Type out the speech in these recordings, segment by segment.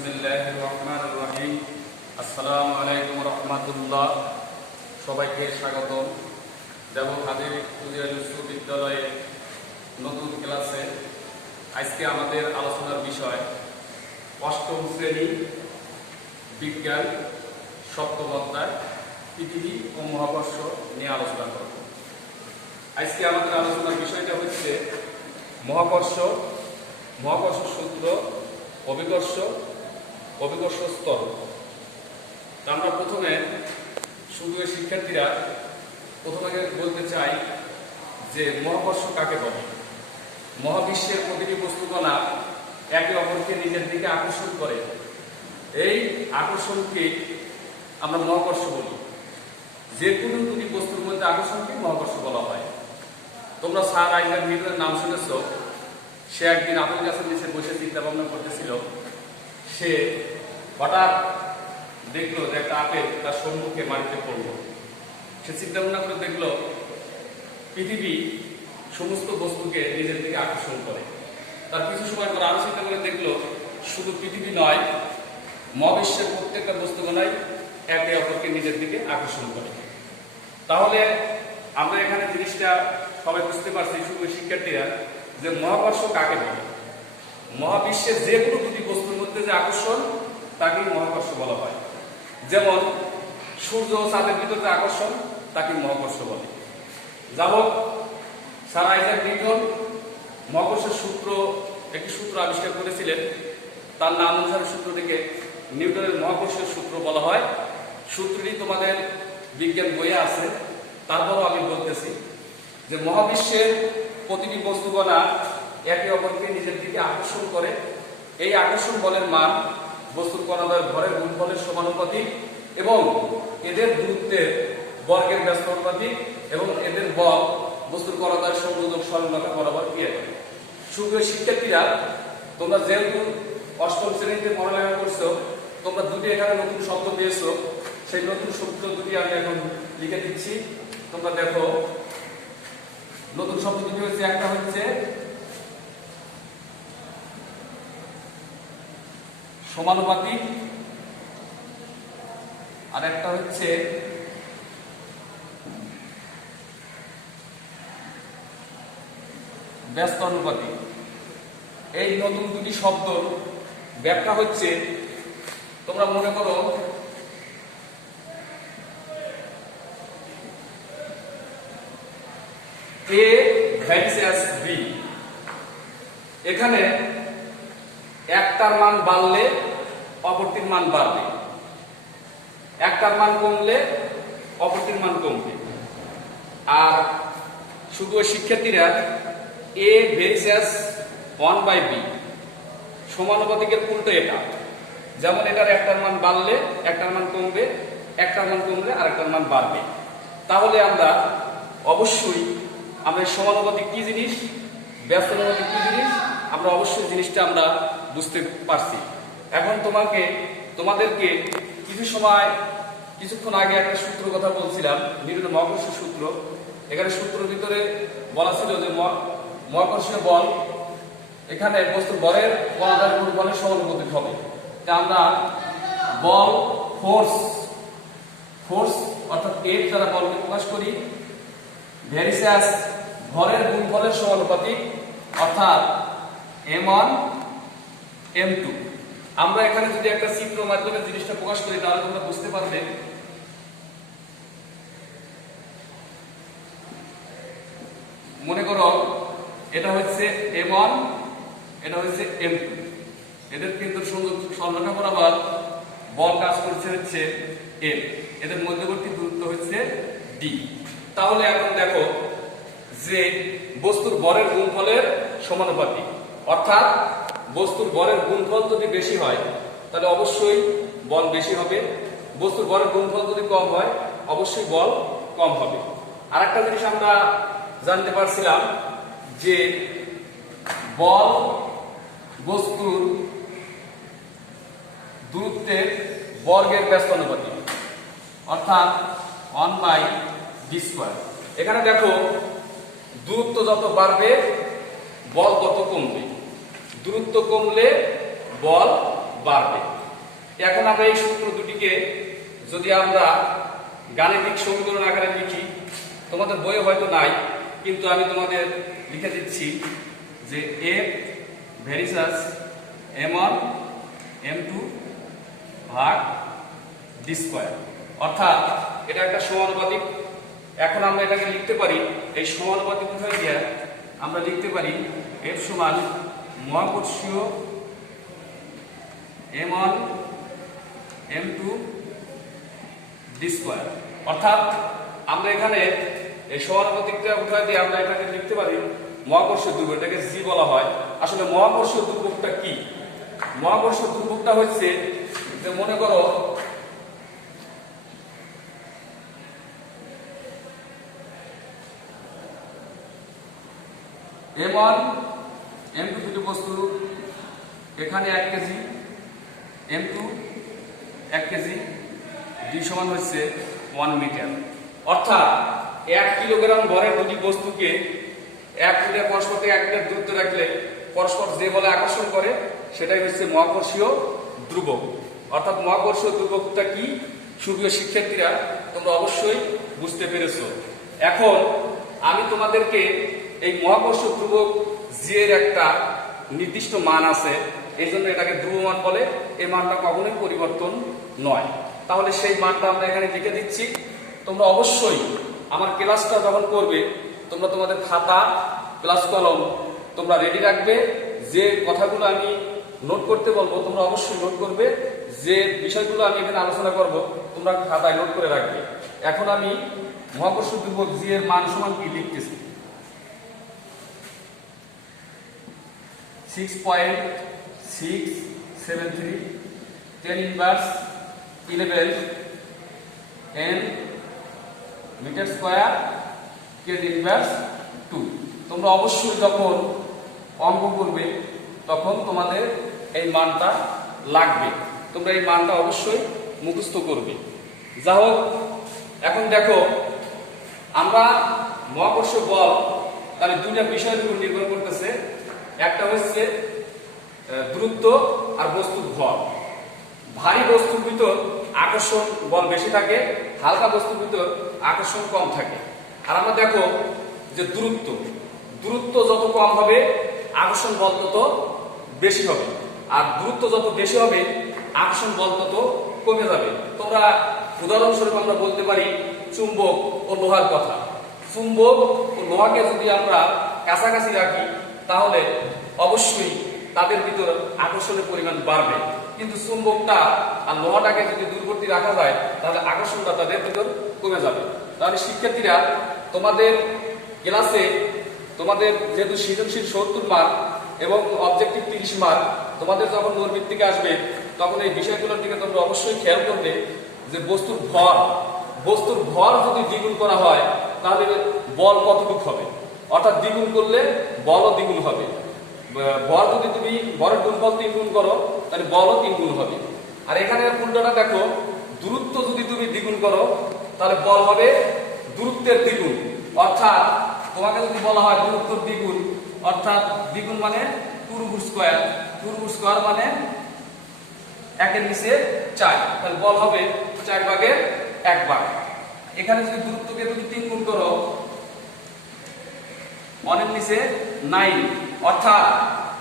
বিসমিল্লাহির রহমানির রহিম। আসসালামু আলাইকুম রহমাতুল্লাহ। সবাইকে স্বাগতম। দেবক হাদির উজিয়াল বিশ্ববিদ্যালয়ে নতুন ক্লাসে আজকে আমাদের আলোচনার বিষয় অষ্টম শ্রেণী বিজ্ঞান সপ্তম অধ্যায় পৃথিবী ও মহাকর্ষ নিয়ে আলোচনা করব। আজকে আমাদের আলোচনার বিষয়টা হচ্ছে মহাকর্ষ, মহাকর্ষ সূত্র, অভিকর্ষ, অভিকর্ষ স্তর। আমরা প্রথমে শুধু শিক্ষার্থীরা প্রথমে বলতে চাই যে মহাকর্ষ কাকে বলে। মহাবিশ্বের প্রতিটি বস্তুকণা একে অপরকে নিজের দিকে আকর্ষণ করে, এই আকর্ষণকে আমরা মহাকর্ষ বলি। যে কোনো দুটি বস্তুর মধ্যে আকর্ষণকে মহাকর্ষ বলা হয়। তোমরা স্যার আইজাক নিউটনের নাম শুনেছ। সে একদিন আপেল গাছের নিচে বসে চিন্তা ভাবনা করতেছিল। সে হঠাৎ দেখলো যে একটা আপেল তার সম্মুখে মাটিতে পড়ল। সে চিন্তা ভাবনা করে দেখলো পৃথিবী সমস্ত বস্তুকে নিজের দিকে আকর্ষণ করে। তার কিছু সময় পর আরো চিন্তা করে দেখলো শুধু পৃথিবী নয়, মহাবিশ্বের প্রত্যেকটা বস্তুগুলাই একে অপরকে নিজের দিকে আকর্ষণ করে। তাহলে আমরা এখানে জিনিসটা সবাই বুঝতে পারছি, শুধু শিক্ষার্থীরা, যে মহাকর্ষ কাকে বলে। মহাবিশ্বের যে কোনো দুটি বস্তুর মধ্যে যে আকর্ষণ তাকে মহাকর্ষ বলা হয়। যেমন সূর্য ও চাঁদের ভিতরে যে আকর্ষণ তাকে মহাকর্ষ বলে। যাবক স্যার আইজাক নিউটন মহাকর্ষের সূত্র, একটি সূত্র আবিষ্কার করেছিলেন। তার নাম অনুসারে সূত্রটিকে নিউটনের মহাকর্ষের সূত্র বলা হয়। সূত্রটি তোমাদের বিজ্ঞান বইয়ে আছে, তারপরও আমি বলতেছি যে মহাবিশ্বের প্রতিটি বস্তুকণা একে অপরকে নিজের দিকে আকর্ষণ করে। এই আকর্ষণ বলের মান বস্তুর কণাদ্বয়ের ভরের গুণফলের সমানুপাতিক এবং এদের দূরত্বের বর্গের ব্যস্ত অনুপাতিক এবং এদের বল বস্তুর কণাদ্বয়ের সংযোজক সরলরেখা বরাবর ক্রিয়া করে। সুপ্রিয় শিক্ষার্থীরা, তোমরা যেহেতু অষ্টম শ্রেণীতে পড়ালেখা করছো, তোমরা দুটি এখানে নতুন শব্দ পেয়েছো। সেই নতুন শব্দ দুটি আমি এখন লিখে দিচ্ছি, তোমরা দেখো। নতুন শব্দ দুটি হচ্ছে, একটা হচ্ছে সমানুপাতিক আর একটা হচ্ছে ব্যস্ত অনুপাতিক। এই নতুন দুটি শব্দ ব্যাখ্যা হচ্ছে, তোমরা মনে করো A ভার্সেস B। এখানে একটার মান বাড়লে অপরটির মান বাড়বে, একটার মান কমলে অপরটির মান কমবে। আর শুধু শিক্ষার্থীরা A ভার্সেস 1/B সমানুপাতিকের উল্টো এটা। যেমন এটার একটার মান বাড়লে একটার মান কমবে, একটার মান কমলে আরেকটার মান বাড়বে। তাহলে আমরা অবশ্যই আমরা সমানুপাতিক কি জিনিস, ব্যস্ত অনুপাতিক কি জিনিস, আমরা অবশ্যই জিনিসটা আমরা বুঝতে পারছি। এখন তোমাদেরকে কিছুক্ষণ আগে একটা সূত্র কথা বলছিলাম, নিউটনের মহাকর্ষীয় সূত্র। এখানে সূত্রের ভিতরে বলা ছিল যে মহাকর্ষীয় বল এখানে বস্তুর বলের কণাদ্বয়ের গুণফলের সমানুপাতিক হবে। তা আমরা বল ফোর্স অর্থাৎ এর দ্বারা বলকে প্রকাশ করি ভ্যারিসিয়াস ভরের গুণফলের সমানুপাতিক, অর্থাৎ m1 m2। আমরা এখানে যদি একটা চিত্র মাধ্যমে জিনিসটা প্রকাশ করি তাহলে তোমরা বুঝতে পারবে। মনে করো এটা হচ্ছে m1, এটা হচ্ছে m2। এদের কিন্তু সরলরেখা বরাবর বল কাজ করছে হচ্ছে m, এদের মধ্যবর্তী দূরত্ব হচ্ছে d। তাহলে এখন দেখো যে বস্তুর ভরের গুণফলের সমানুপাতিক, অর্থাৎ বস্তুর ভরের গুণফল যদি বেশি হয় তাহলে অবশ্যই বল বেশি হবে। বস্তুর ভরের গুণফল যদি কম হয় অবশ্যই বল কম হবে। আর একটা জিনিস আমরা জানতে পারছিলাম যে বল বস্তুর দূরত্বের বর্গের ব্যস্ত অনুপাতিক, অর্থাৎ 1/d²। এখানে দেখো দূরত্ব যত বাড়বে বল তত কমবে, দূরত্ব কমলে বল বাড়বে। এখন আমরা এই সূত্র দুটিকে যদি আমরা গাণিতিক সমীকরণ আকারে লিখি, তোমাদের বইয়ে হয়তো নাই, কিন্তু আমি তোমাদের লিখে দিচ্ছি যে F ভেরিসাস m1 m2 ভাগ d স্কয়ার, অর্থাৎ এটা একটা সমানুপাতিক। এখন আমরা এটাকে লিখতে পারি, এই সমানুপাতিক উঠাই দিয়ে আমরা লিখতে পারি F সমান মহাকর্ষীয় m1 m2 d স্কয়ার, অর্থাৎ আমরা এখানে এই সমানুপাতিকটা উঠাই দিয়ে আমরা এটাকে লিখতে পারি মহাকর্ষীয় দুর্বল, এটাকে জি বলা হয়। আসলে মহাকর্ষীয় দুর্বলটা কি? মহাকর্ষীয় দুর্বলটা হচ্ছে যে মনে করো m1 m2 দুটি বস্তু, এখানে 1 কেজি, m2 1 কেজি, d সমান হচ্ছে 1 মিটার। অর্থাৎ 1 কিলোগ্রাম ভরের দুটি বস্তুকে 1 মিটার পরস্পর থেকে 1 মিটার দূরত্বে রাখলে পরস্পর যে বলে আকর্ষণ করে সেটাই হচ্ছে মহাকর্ষীয় ধ্রুবক। অর্থাৎ মহাকর্ষীয় ধ্রুবকটা কি, সুপ্রিয় শিক্ষার্থীরা তোমরা অবশ্যই বুঝতে পেরেছো। এখন আমি তোমাদেরকে এই মহাকর্ষীয় ধ্রুবক জি এর একটা নির্দিষ্ট মান আছে, এই জন্য এটাকে ধ্রুবমান বলে। এই মানটা কখনোই পরিবর্তন নয়। তাহলে সেই মানটা আমরা এখানে লিখে দিচ্ছি। তোমরা অবশ্যই আমার ক্লাসটা যখন করবে তোমরা তোমাদের খাতা ক্লাস কলম তোমরা রেডি রাখবে। যে কথাগুলো আমি নোট করতে বলবো তোমরা অবশ্যই নোট করবে, যে বিষয়গুলো আমি এখানে আলোচনা করব তোমরা খাতায় নোট করে রাখবে। এখন আমি মহাকর্ষীয় ধ্রুবক জি এর মান সমান কি লিখতেছি, 6.673 10 inverse 11 n metre square KG inverse 2। তোমরা অবশ্যই যখন অঙ্ক করবে তখন তোমাদের এই মানটা লাগবে, তোমরা এই মানটা অবশ্যই মুখস্থ করবে। যা হোক, এখন দেখো আমরা মহাকর্ষীয় বল তাহলে দুইটা বিষয়ের উপর নির্ভর করতেছে। একটা হচ্ছে দূরত্ব আর বস্তুর ভর। ভারী বস্তুর ভিতর আকর্ষণ বল বেশি থাকে, হালকা বস্তুর ভিতর আকর্ষণ কম থাকে। আর আমরা দেখো যে দূরত্ব যত কম হবে আকর্ষণ বল তত বেশি হবে, আর দূরত্ব যত বেশি হবে আকর্ষণ বল তত কমে যাবে। তোমরা উদাহরণস্বরূপ আমরা বলতে পারি চুম্বক ও লোহার কথা। চুম্বক ও লোহাকে যদি আমরা কাছাকাছি রাখি তাহলে অবশ্যই তাদের ভিতর আকর্ষণের পরিমাণ বাড়বে, কিন্তু চুম্বকটা আর লোহাটাকে যদি দূরবর্তী রাখা যায় তাহলে আকর্ষণটা তাদের ভিতর কমে যাবে। তাহলে শিক্ষার্থীরা তোমাদের ক্লাসে তোমাদের যেহেতু সৃজনশীল 70 মার্ক এবং অবজেক্টিভ 30 মার্ক, তোমাদের যখন নৈর্বৃত্তিকে আসবে তখন এই বিষয়গুলোর দিকে তোমরা অবশ্যই খেয়াল করবে যে বস্তুর ভর যদি দ্বিগুণ করা হয় তাহলে বল কতটুকু হবে, অর্থাৎ দ্বিগুণ করলে বলও দ্বিগুণ হবে। ভর যদি তুমি ভরের গুণফল 3 গুণ করো তাহলে বলও 3 গুণ হবে। আর এখানে উল্টোটা দেখো, দূরত্ব যদি তুমি দ্বিগুণ করো তাহলে বল হবে দূরত্বের দ্বিগুণ। অর্থাৎ তোমাকে যদি বলা হয় দূরত্বের দ্বিগুণ, অর্থাৎ দ্বিগুণ মানে 2 স্কয়ার, 2 স্কয়ার মানে 1 এর নিচে 4, তাহলে বল হবে 4 ভাগের 1 ভাগ। এখানে যদি দূরত্বকে তুমি 3 গুণ করো 1 এর নিচে 9, অর্থাৎ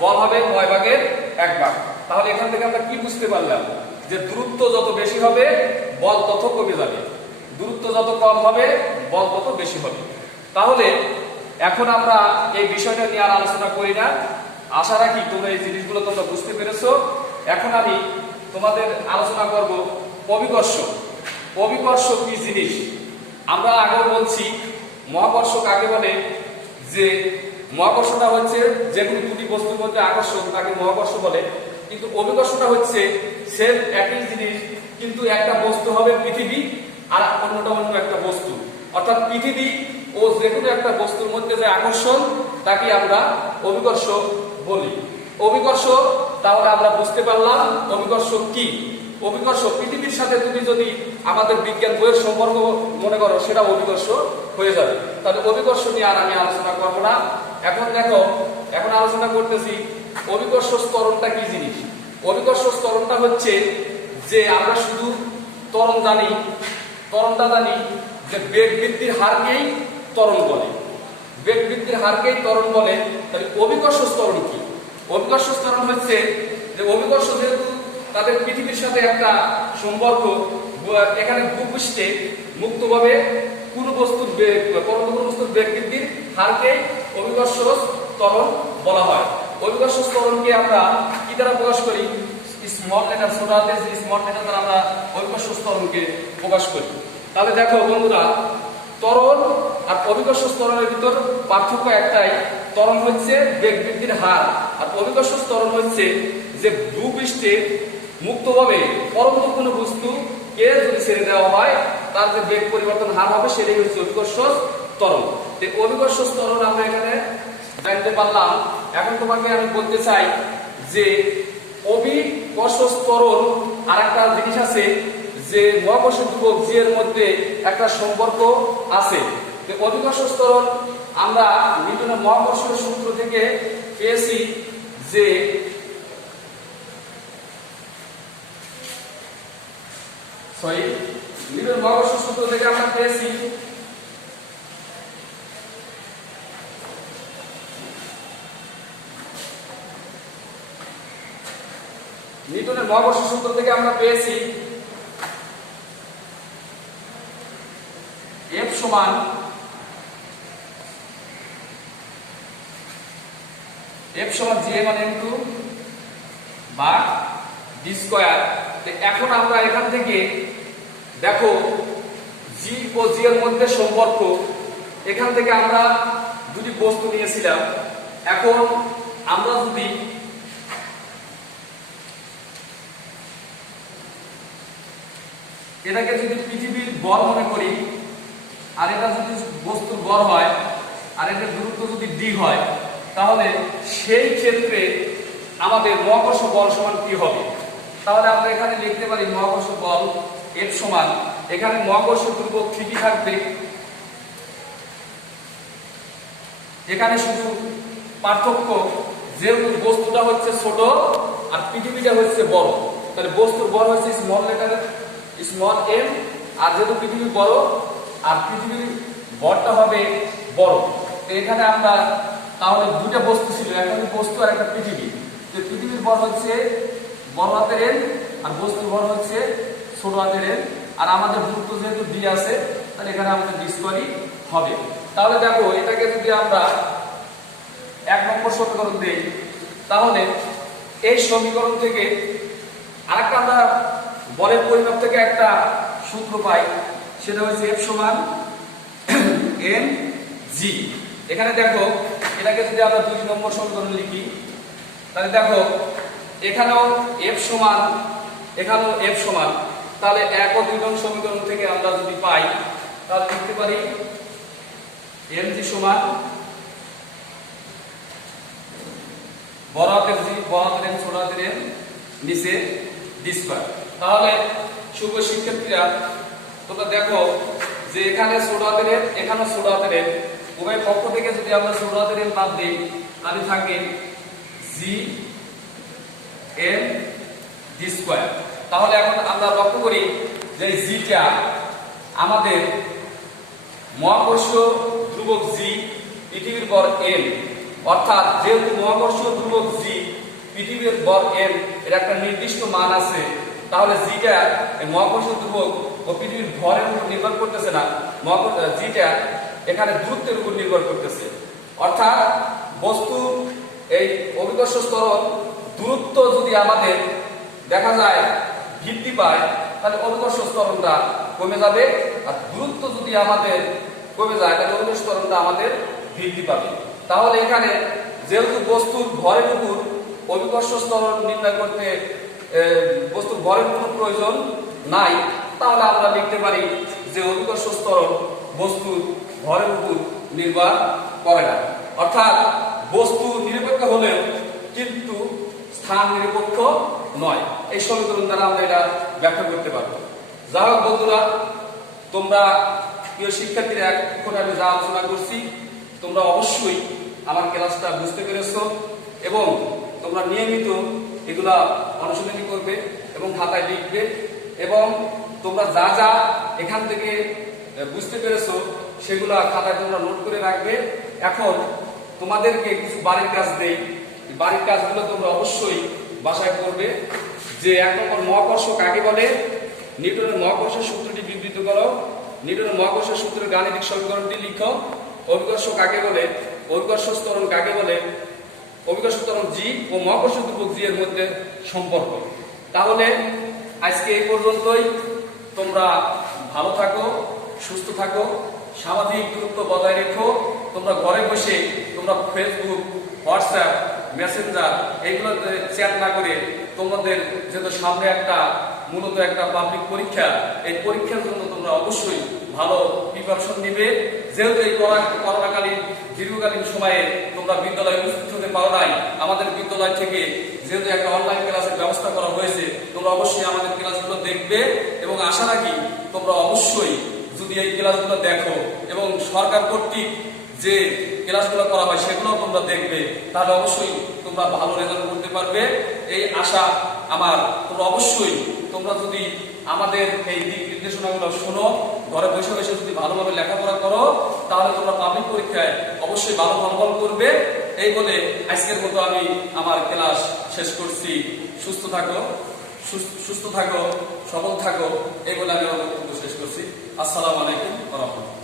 বল হবে 9 ভাগের 1 ভাগ। তাহলে এখান থেকে আমরা কি বুঝতে পারলাম যে দূরত্ব যত বেশি হবে বল তত কমে যাবে, দূরত্ব যত কম হবে বল তত বেশি হবে। তাহলে এখন আমরা এই বিষয়টা নিয়ে আর আলোচনা করি না। আশা রাখি তোমরা এই জিনিসগুলো তোমরা বুঝতে পেরেছো। এখন আমি তোমাদের আলোচনা করব অভিকর্ষ। অভিকর্ষ কি জিনিস? আমরা আগেও বলছি মহাকর্ষ কাকে বলে, যে মহাকর্ষটা হচ্ছে যে কোনো দুটি বস্তুর মধ্যে আকর্ষণ তাকে মহাকর্ষ বলে। কিন্তু অভিকর্ষটা হচ্ছে সেম একই জিনিস, কিন্তু একটা বস্তু হবে পৃথিবী আর অন্যটা অন্য একটা বস্তু। অর্থাৎ পৃথিবী ও যে কোনো একটা বস্তুর মধ্যে যে আকর্ষণ তাকে আমরা অভিকর্ষ বলি। অভিকর্ষ তাহলে আমরা বুঝতে পারলাম অভিকর্ষ কি। অভিকর্ষ পৃথিবীর সাথে তুমি যদি আমাদের বিজ্ঞান বইয়ের সম্পর্ক মনে করো সেটা অভিকর্ষ হয়ে যাবে। তাহলে অভিকর্ষ নিয়ে আর আমি আলোচনা করবো না। এখন দেখো, এখন আলোচনা করতেছি অভিকর্ষ ত্বরণটা কি জিনিস। অভিকর্ষজ ত্বরণটা হচ্ছে যে আমরা শুধু ত্বরণটা জানি যে বেগ বৃদ্ধির হারকেই ত্বরণ বলে, বেগ বৃদ্ধির হারকেই ত্বরণ বলে। তাহলে অভিকর্ষজ ত্বরণ কি? অভিকর্ষজ ত্বরণ হচ্ছে যে অভিকর্ষ যেহেতু তাদের পৃথিবীর সাথে একটা সম্পর্ক, এখানে ভূপৃষ্ঠে মুক্তভাবে কোন বস্তুর বেগ পরমাণু বস্তুর বেগ বৃদ্ধির হারকে অভিকর্ষজ ত্বরণ বলা হয়। অভিকর্ষজ ত্বরণকে আমরা কি দ্বারা প্রকাশ করি? স্মল লেটার, ছোট হাতের যে স্মল লেটার দ্বারা আমরা অভিকর্ষজ ত্বরণকে প্রকাশ করি। তাহলে দেখো বন্ধুরা, ত্বরণ আর অভিকর্ষজ ত্বরণের ভিতর পার্থক্য একটাই, ত্বরণ হচ্ছে বেগ বৃদ্ধির হার আর অভিকর্ষজ ত্বরণ হচ্ছে যে ভূপৃষ্ঠে মুক্তভাবে পরন্ত কোনো বস্তুকে যদি ছেড়ে দেওয়া হয় তার যে বেগ পরিবর্তন হার হবে সেটাই হচ্ছে অভিকর্ষজ ত্বরণ। এই অভিকর্ষজ ত্বরণ আমরা এখানে জানতে পারলাম। এখন তোমাকে আমি বলতে চাই যে অভিকর্ষজ ত্বরণ আর একটা জিনিস আছে যে মহাকর্ষ ধ্রুবক জি এর মধ্যে একটা সম্পর্ক আছে। অভিকর্ষজ ত্বরণ আমরা নিউটনের মহাকর্ষীয় সূত্র থেকে পেয়েছি যে নিউটনের মহাকর্ষীয় সূত্র থেকে আমরা পেয়েছি নিউটনের মহাকর্ষীয় সূত্র থেকে আমরা পেয়েছি F সমান G/m2 বা d স্কয়ার। এখন আমরা এখান থেকে দেখো G ও G এর মধ্যে সম্পর্ক, এখান থেকে আমরা দুটি বস্তু নিয়েছিলাম। এখন আমরা যদি এটাকে যদি পৃথিবীর বল মনে করি আর এটা যদি বস্তুর ভর হয় আর এটার দূরত্ব যদি d হয়, তাহলে সেই ক্ষেত্রে আমাদের মহাকর্ষ বল সমান কি হবে? তাহলে আমরা এখানে লিখতে পারি মহাকর্ষ বল F সমান, এখানে মহাকর্ষ ধ্রুবক ঠিকই থাকবে, এখানে শুধু পার্থক্য যেহেতু বস্তুটা হচ্ছে ছোট আর পৃথিবীটা হচ্ছে বড়, তাহলে বস্তুর বড় হচ্ছে স্মল লেটার স্মল m, আর যেহেতু পৃথিবী বড় আর পৃথিবীর ভরটা হবে বড়। তো এখানে আমরা তাহলে দুটো বস্তু ছিল, একটা বস্তু আর একটা পৃথিবী। তো পৃথিবীর ভর হচ্ছে বড় হাতের n আর বস্তুর ভর হচ্ছে ছোট হাতের n, আর আমাদের দূরত্ব যেহেতু d আছে তাহলে এখানে আমাদের d স্কয়ারই হবে। তাহলে দেখো এটাকে যদি আমরা 1 নম্বর সমীকরণ দেই, তাহলে এই সমীকরণ থেকে আরেকটা আমরা বলের পরিমাপ থেকে একটা সূত্র পাই, সেটা হচ্ছে F সমান mg। এখানে দেখো এটাকে যদি আমরা 2 নম্বর সমীকরণ লিখি, তাহলে দেখো এখানেও F সমান এখানেও F সমান, তাহলে 1 ও 2 নম্বর সমীকরণ থেকে আমরা যদি পাই তাহলে লিখতে পারি mg সমান বড় হাতের g বড় হাতের m ছোট হাতের m নিচে d স্কয়ার। তাহলে শুভ শিক্ষার্থীরা তোমরা দেখো যে এখানে ছোট হাতের m এখানে ছোট হাতের m, উভয় পক্ষ থেকে যদি আমরা ছোট হাতের m বাদ দেই তাহলে থাকে g m d স্কয়ার। তাহলে এখন আমরা লক্ষ্য করি যে g টা আমাদের মহাকর্ষীয় ধ্রুবক g পৃথিবীর ভর m, অর্থাৎ যেহেতু মহাকর্ষীয় ধ্রুবক g পৃথিবীর ভর m এর একটা নির্দিষ্ট মান আছে, তাহলে g টা মহাকর্ষীয় ধ্রুবক ও পৃথিবীর ভরের উপর নির্ভর করতেছে না, g টা এখানে দূরত্বের উপর নির্ভর করতেছে। অর্থাৎ বস্তু এই অভিকর্ষজ ত্বরণ দূরত্ব যদি আমাদের দেখা যায় বৃদ্ধি পায় তাহলে অভিকর্ষজ ত্বরণটা কমে যাবে, আর দূরত্ব যদি আমাদের কমে যায় তাহলে অভিকর্ষজ ত্বরণটা আমাদের বৃদ্ধি পাবে। তাহলে এখানে যেহেতু বস্তুর ভরের উপর অভিকর্ষজ ত্বরণ নির্ণয় করতে বস্তুর ভরের কোনো প্রয়োজন নাই, তাহলে আমরা লিখতে পারি যে অভিকর্ষজ ত্বরণ বস্তুর ভরের উপর নির্ভর করে না। অর্থাৎ বস্তু নিরপেক্ষ হলেও কিন্তু স্থান নিরপেক্ষ নয়। এই সমীকরণ দ্বারা আমরা এটা ব্যাখ্যা করতে পারবো। যাই হোক বন্ধুরা, তোমরা প্রিয় শিক্ষার্থীরা এখন আমি যা আলোচনা করছি তোমরা অবশ্যই আমার ক্লাসটা বুঝতে পেরেছো এবং তোমরা নিয়মিত এগুলা অনুশীলনী করবে এবং খাতায় লিখবে এবং তোমরা যা যা এখান থেকে বুঝতে পেরেছো সেগুলা খাতায় তোমরা নোট করে রাখবে। এখন তোমাদেরকে কিছু বাড়ির কাজ দেই, বাড়ির কাজগুলো তোমরা অবশ্যই বাসায় করবে। যে 1 নম্বর মহাকর্ষ কাকে বলে, নিউটনের মহাকর্ষের সূত্রটি বিবৃত করো, নিউটনের মহাকর্ষের সূত্রের গাণিতিক সমীকরণটি লিখো, অভিকর্ষ কাকে বলে, অভিকর্ষ ত্বরণ কাকে বলে, অভিকর্ষ ত্বরণ জি ও মহাকর্ষ ধ্রুবক জি এর মধ্যে সম্পর্ক। তাহলে আজকে এই পর্যন্তই। তোমরা ভালো থাকো, সুস্থ থাকো, সামাজিক দূরত্ব বজায় রেখো। তোমরা ঘরে বসে তোমরা ফেসবুক, হোয়াটসঅ্যাপ, মেসেঞ্জার এইগুলোতে চ্যাট না করে তোমাদের যেহেতু সামনে মূলত একটা পাবলিক পরীক্ষা, এই পরীক্ষার জন্য তোমরা অবশ্যই ভালো প্রিপারেশন নিবে। যেহেতু এই করোনাকালীন দীর্ঘকালীন সময়ে তোমরা বিদ্যালয়ে উপস্থিত হতে পারো নাই, আমাদের বিদ্যালয় থেকে যেহেতু একটা অনলাইন ক্লাসের ব্যবস্থা করা হয়েছে, তোমরা অবশ্যই আমাদের ক্লাসগুলো দেখবে এবং আশা রাখি তোমরা অবশ্যই যদি এই ক্লাসগুলো দেখো এবং সরকার কর্তৃক যে ক্লাসগুলো করা হয় সেগুলো তোমরা দেখবে, তাহলে অবশ্যই তোমরা ভালো রেজাল্ট করতে পারবে এই আশা আমার। তোমরা অবশ্যই তোমরা যদি আমাদের এই দিক নির্দেশনাগুলো শোনো, ঘরে বসে বসে যদি ভালোভাবে লেখাপড়া করো, তাহলে তোমরা পাবলিক পরীক্ষায় অবশ্যই ভালো ফলাফল করবে। এই বলে আজকের মতো আমি আমার ক্লাস শেষ করছি। সুস্থ থাকো, সবল থাকো, এই বলে আমি আমার বক্তব্য শেষ করছি। আসসালামু আলাইকুম ওয়া রাহমাতুল্লাহ।